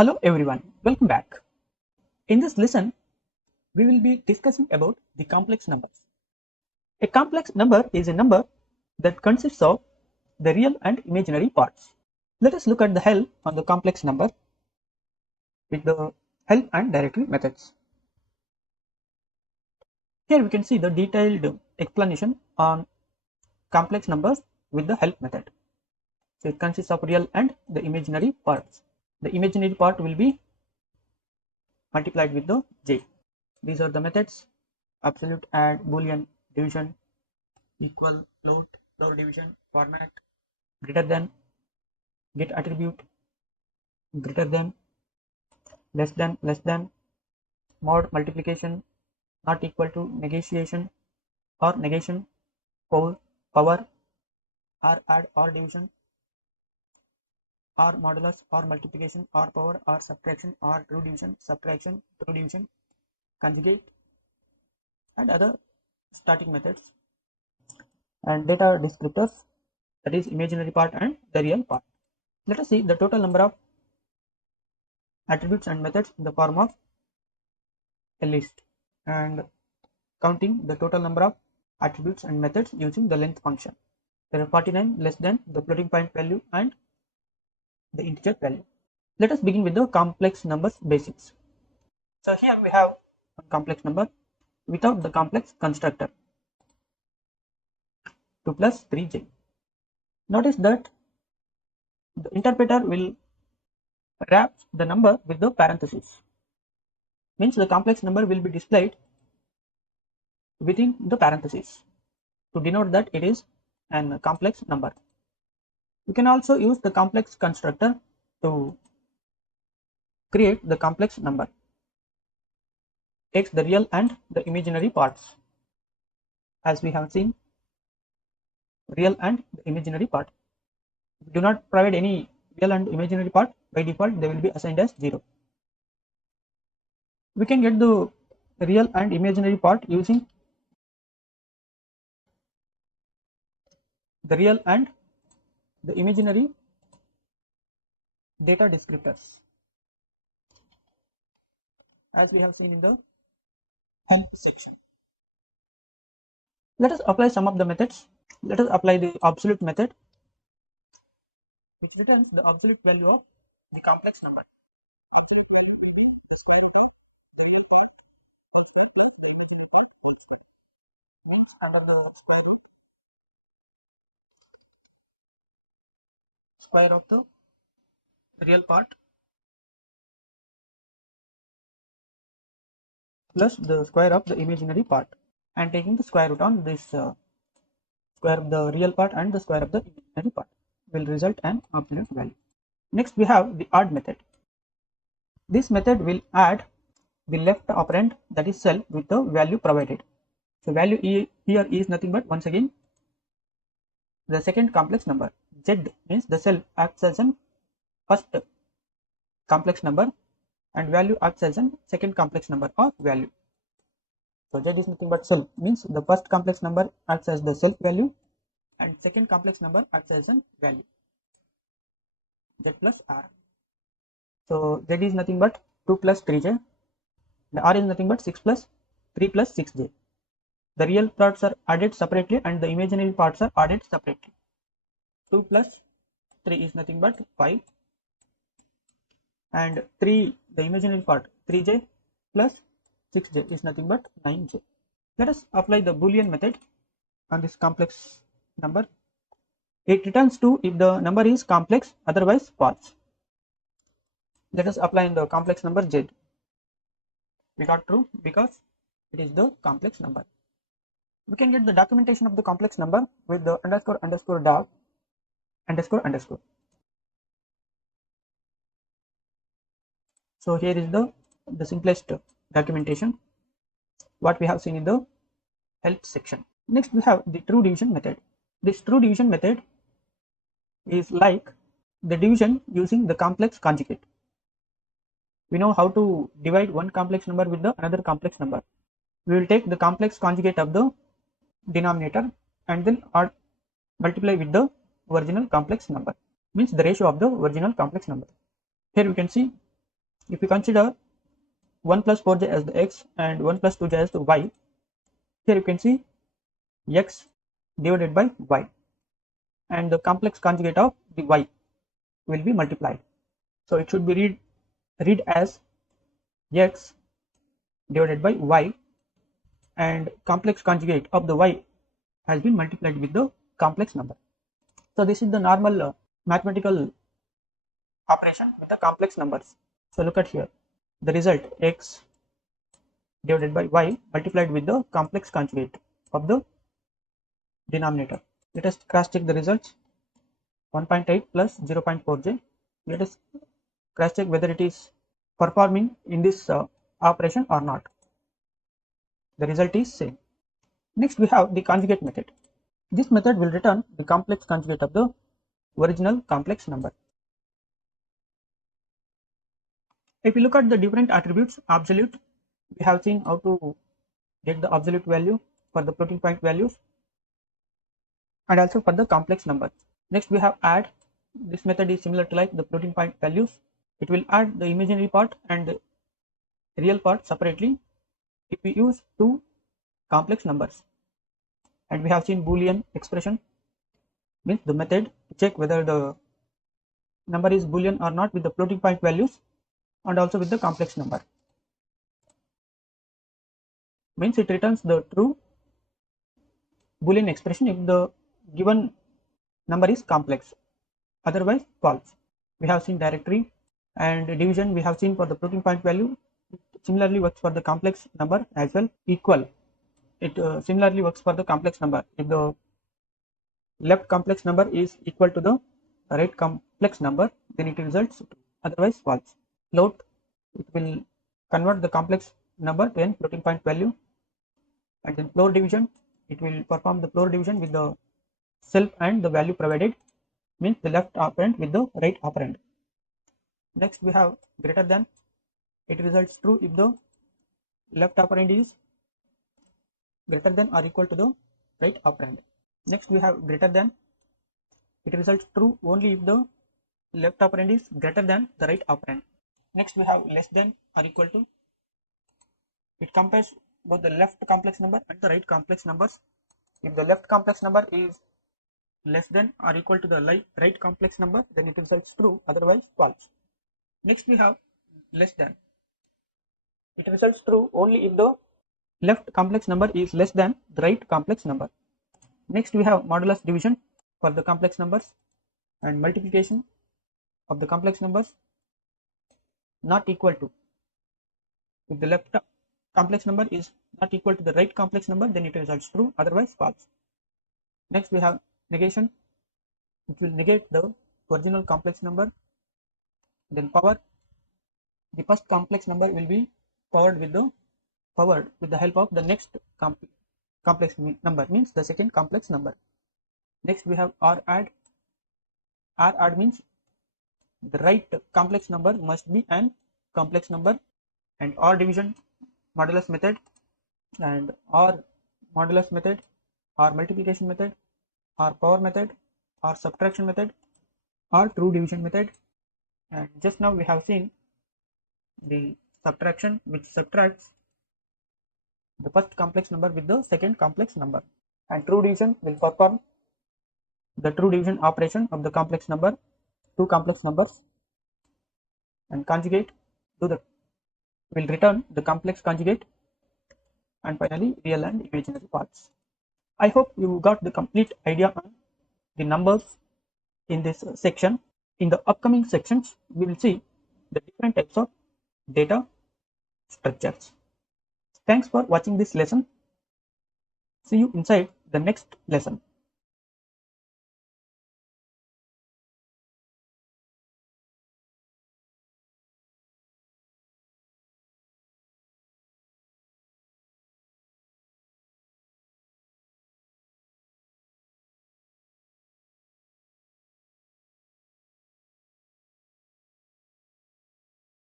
Hello everyone, welcome back. In this lesson, we will be discussing about the complex numbers. A complex number is a number that consists of the real and imaginary parts. Let us look at the help on the complex number with the help and directory methods. Here we can see the detailed explanation on complex numbers with the help method. So it consists of real and the imaginary parts. The imaginary part will be multiplied with the j. These are the methods: absolute, add, boolean, division, equal, float, lower division, format, greater than, get attribute, greater than, less than, mod, multiplication, not equal to, negation or negation, power, or add or division, or modulus or multiplication or power or subtraction or true division, subtraction, true division, conjugate, and other static methods, and data descriptors, that is imaginary part and the real part. Let us see the total number of attributes and methods in the form of a list, and counting the total number of attributes and methods using the length function. There are 49 less than the floating point value and the integer value. Let us begin with the complex numbers basics. So here we have a complex number without the complex constructor, 2 plus 3j. Notice that the interpreter will wrap the number with the parentheses, means the complex number will be displayed within the parentheses to denote that it is a complex number. You can also use the complex constructor to create the complex number. Takes the real and the imaginary parts. As we have seen, real and the imaginary part. If you do not provide any real and imaginary part, by default they will be assigned as 0. We can get the real and imaginary part using the real and the imaginary data descriptors, as we have seen in the help section. Let us apply some of the methods. Let us apply the absolute method, which returns the absolute value of the complex number. Absolute value will be the square root of the real part plus the imaginary part plus the means under the square of the real part plus the square of the imaginary part, and taking the square root on this square of the real part and the square of the imaginary part will result an absolute value. Next we have the add method. This method will add the left operand, that is cell, with the value provided. So value here is nothing but, once again, the second complex number. Z means the cell acts as an first complex number and value acts as an second complex number or value. So Z is nothing but cell, means the first complex number acts as the self value and second complex number acts as an value, Z plus R. So Z is nothing but 2 plus 3j, the R is nothing but 6 plus 3 plus 6j. The real parts are added separately and the imaginary parts are added separately. 2 plus 3 is nothing but 5, and 3, the imaginary part, 3j plus 6j is nothing but 9j. Let us apply the boolean method on this complex number. It returns true if the number is complex, otherwise false. Let us apply in the complex number z. We got true because it is the complex number. We can get the documentation of the complex number with the underscore dot underscore. So here is the simplest documentation what we have seen in the help section. Next we have the true division method. This true division method is like the division using the complex conjugate. We know how to divide one complex number with the another complex number. We will take the complex conjugate of the denominator and then multiply with the original complex number, means the ratio of the original complex number. Here we can see If we consider 1 plus 4j as the x and 1 plus 2j as the y, here you can see x divided by y, and the complex conjugate of the y will be multiplied. So it should be read as x divided by y, and complex conjugate of the y has been multiplied with the complex number. So this is the normal mathematical operation with the complex numbers. So look at here, the result x divided by y multiplied with the complex conjugate of the denominator. Let us cross check the results. 1.8 plus 0.4j. Let us cross check whether it is performing in this operation or not. The result is same. Next we have the conjugate method. This method will return the complex conjugate of the original complex number. If we look at the different attributes, absolute, we have seen how to get the absolute value for the floating point values and also for the complex number. Next we have add. This method is similar to like the floating point values. It will add the imaginary part and the real part separately if we use two complex numbers. And we have seen Boolean expression, means the method to check whether the number is Boolean or not with the floating point values and also with the complex number. Means it returns the true Boolean expression if the given number is complex, otherwise false. We have seen directory and division. We have seen for the floating point value. It similarly works for the complex number as well. Equal, it similarly works for the complex number. If the left complex number is equal to the right complex number, then it results true, otherwise false. Float, it will convert the complex number to a floating point value. And then floor division, it will perform the floor division with the self and the value provided, means the left operand with the right operand. Next we have greater than. It results true if the left operand is greater than or equal to the right operand. Next we have greater than. It results true only if the left operand is greater than the right operand. Next we have less than or equal to. It compares both the left complex number and the right complex numbers. If the left complex number is less than or equal to the right complex number, then it results true, otherwise false. Next we have less than. It results true only if the left complex number is less than the right complex number. Next we have modulus division for the complex numbers and multiplication of the complex numbers not equal to. If the left complex number is not equal to the right complex number, then it results true, otherwise false. Next we have negation. It will negate the original complex number. Then power. The first complex number will be powered with the help of the next complex number, means the second complex number. Next we have or add. Or add means the right complex number must be an complex number. And or division, modulus method, and or modulus method, or multiplication method, or power method, or subtraction method, or true division method. And just now we have seen the subtraction, which subtracts the first complex number with the second complex number. And true division will perform the true division operation of the complex number, two complex numbers, and conjugate will return the complex conjugate, and finally real and imaginary parts. I hope you got the complete idea on the numbers in this section. In the upcoming sections, we will see the different types of data structures. Thanks for watching this lesson. See you inside the next lesson.